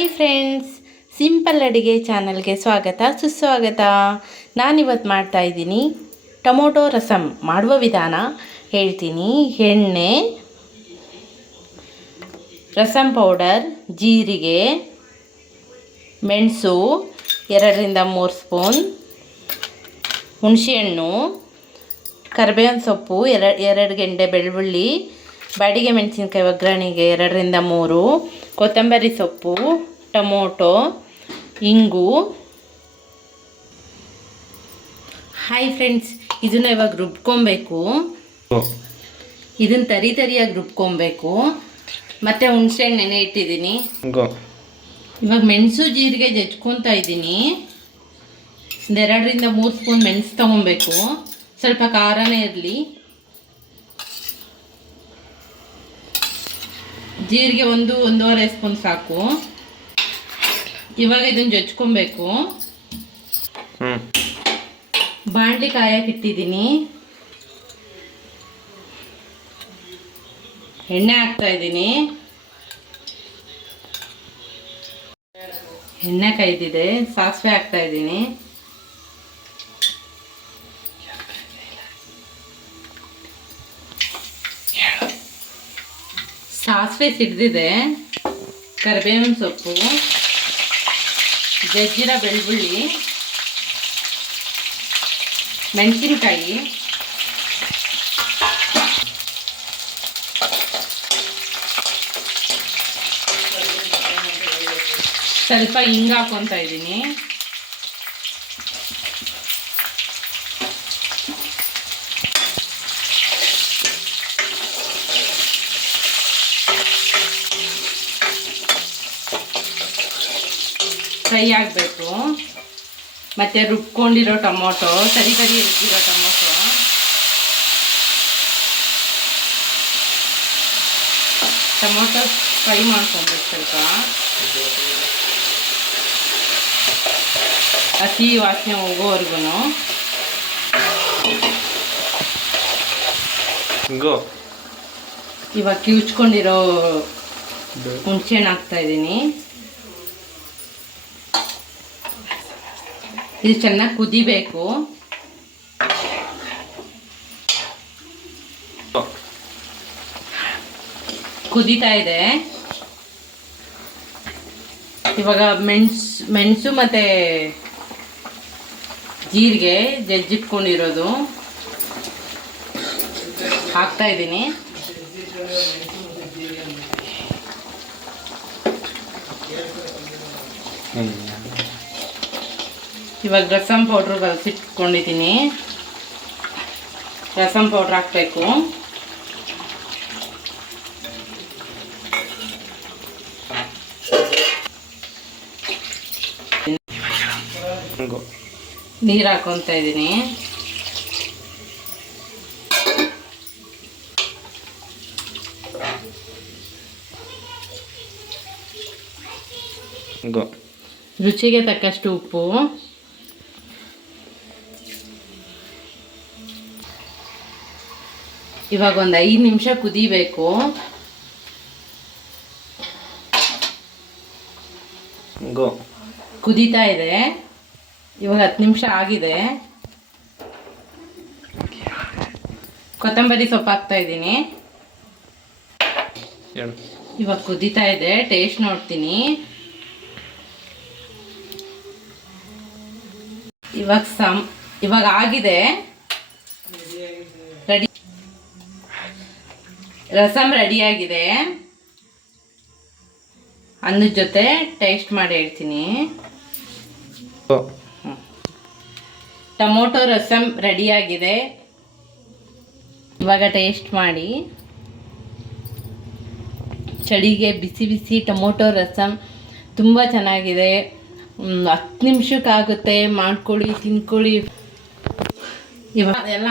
Hi friends, simple ಅಡುಗೆ ಚಾನಲ್ಗೆ ಸ್ವಾಗತ ಸುಸ್ವಾಗತ. ನಾನಿವತ್ತು ಮಾಡ್ತಾಯಿದ್ದೀನಿ ಟೊಮೊಟೊ ರಸಮ್. ಮಾಡುವ ವಿಧಾನ ಹೇಳ್ತೀನಿ. ಎಣ್ಣೆ, ರಸಮ್ ಪೌಡರ್, ಜೀರಿಗೆ, ಮೆಣಸು 2ರಿಂದ 3 ಸ್ಪೂನ್, ಹುಣಸೆಹಣ್ಣು, ಕರಿಬೇವಿನ ಸೊಪ್ಪು 2 ಗೆಡ್ಡೆ ಬೆಳ್ಳುಳ್ಳಿ, ಬಾಡಿಗೆ ಮೆಣಸಿನ್ಕಾಯಿ ಒಗ್ಗರಣೆಗೆ 2ರಿಂದ 3, ಕೊತ್ತಂಬರಿ ಸೊಪ್ಪು, ಟೊಮೊಟೊ, ಇಂಗು. ಹಾಯ್ ಫ್ರೆಂಡ್ಸ್, ಇದನ್ನ ಇವಾಗ ರುಬ್ಕೊಬೇಕು. ಇದನ್ನು ತರಿಯಾಗಿ ರುಬ್ಕೊಬೇಕು. ಮತ್ತು ಹುಣಸೆಹಣ್ಣು ನೆನೆ ಇಟ್ಟಿದ್ದೀನಿ. ಇವಾಗ ಮೆಣಸು ಜೀರಿಗೆ ಜಜ್ಕೊತಾ ಇದ್ದೀನಿ. 2ರಿಂದ 3 ಸ್ಪೂನ್ ಮೆಣಸು ತೊಗೊಬೇಕು. ಸ್ವಲ್ಪ ಖಾರನೇ ಇರಲಿ. ಜೀರಿಗೆ 1-1.5 ಸ್ಪೂನ್ ಸಾಕು. ಇವಾಗ ಇದನ್ನು ಜಜ್ಕೊಬೇಕು. ಬಾಣಲಿ ಕಾಯಕ್ಕೆ ಇಟ್ಟಿದ್ದೀನಿ. ಎಣ್ಣೆ ಹಾಕ್ತಾ ಇದ್ದೀನಿ. ಎಣ್ಣೆ ಕಾಯ್ದಿದೆ. ಸಾಸಿವೆ ಹಾಕ್ತಾ ಇದ್ದೀನಿ. ಸಾಸಿವೆ ಸಿಡಿದಿದೆ. ಕರಿಬೇವಿನ ಸೊಪ್ಪು, ಜಜ್ಜಿರೋ ಬೆಳ್ಳುಳ್ಳಿ, ಮೆಣಸಿನ್ಕಾಯಿ, ಸ್ವಲ್ಪ ಹಿಂಗೆ ಹಾಕ್ಕೊತಾ ಇದ್ದೀನಿ. ಫ್ರೈ ಆಗಬೇಕು. ಮತ್ತು ರುಬ್ಕೊಂಡಿರೋ ಟೊಮೊಟೊ, ಸರಿ ರುಬ್ಬಿರೋ ಟೊಮೊಟೊ, ಫ್ರೈ ಮಾಡ್ಕೊಬೇಕು. ಸ್ವಲ್ಪ ಹಸಿ ವಾಸನೆ ಹೋಗೋವರೆಗೂ. ಇವಾಗ ಕಿವುಚ್ಕೊಂಡಿರೋ ಹುಣಸೆಹಣ್ಣು ಹಾಕ್ತಾ ಇದ್ದೀನಿ. ಇದು ಚೆನ್ನಾಗಿ ಕುದಿಬೇಕು. ಕುದೀತಾ ಇದೆ. ಇವಾಗ ಮೆಣಸು ಮತ್ತು ಜೀರಿಗೆ ಜಜ್ಜಿಟ್ಕೊಂಡಿರೋದು ಹಾಕ್ತಾ ಇದ್ದೀನಿ. ಇವಾಗ ರಸಮ್ ಪೌಡ್ರು ಕಲಸಿಟ್ಕೊಂಡಿದ್ದೀನಿ. ರಸಮ್ ಪೌಡ್ರ್ ಹಾಕಬೇಕು. ನೀರು ಹಾಕೊತಾ ಇದ್ದೀನಿ. ರುಚಿಗೆ ತಕ್ಕಷ್ಟು ಉಪ್ಪು. ಇವಾಗ 5 ನಿಮಿಷ ಕುದಿಬೇಕು. ಕುದೀತಾ ಇದೆ. ಇವಾಗ 10 ನಿಮಿಷ ಆಗಿದೆ. ಕೊತ್ತಂಬರಿ ಸೊಪ್ಪು ಹಾಕ್ತಾ ಇದ್ದೀನಿ. ಇವಾಗ ಕುದೀತಾ ಇದೆ. ಟೇಸ್ಟ್ ನೋಡ್ತೀನಿ. ಇವಾಗ ಆಗಿದೆ. ರೆಡಿ, ರಸಮ್ ರೆಡಿಯಾಗಿದೆ. ಅನ್ನದ ಜೊತೆ ಟೇಸ್ಟ್ ಮಾಡಿ ಹೇಳ್ತೀನಿ. ಟೊಮೊಟೊ ರಸಮ್ ರೆಡಿಯಾಗಿದೆ. ಇವಾಗ ಟೇಸ್ಟ್ ಮಾಡಿ. ಚಳಿಗೆ ಬಿಸಿ ಬಿಸಿ ಟೊಮೊಟೊ ರಸಮ್ ತುಂಬ ಚೆನ್ನಾಗಿದೆ. 10 ನಿಮಿಷಕ್ಕಾಗುತ್ತೆ. ಮಾಡ್ಕೊಳ್ಳಿ, ತಿನ್ಕೊಳ್ಳಿ. ಇವಾಗ ಎಲ್ಲ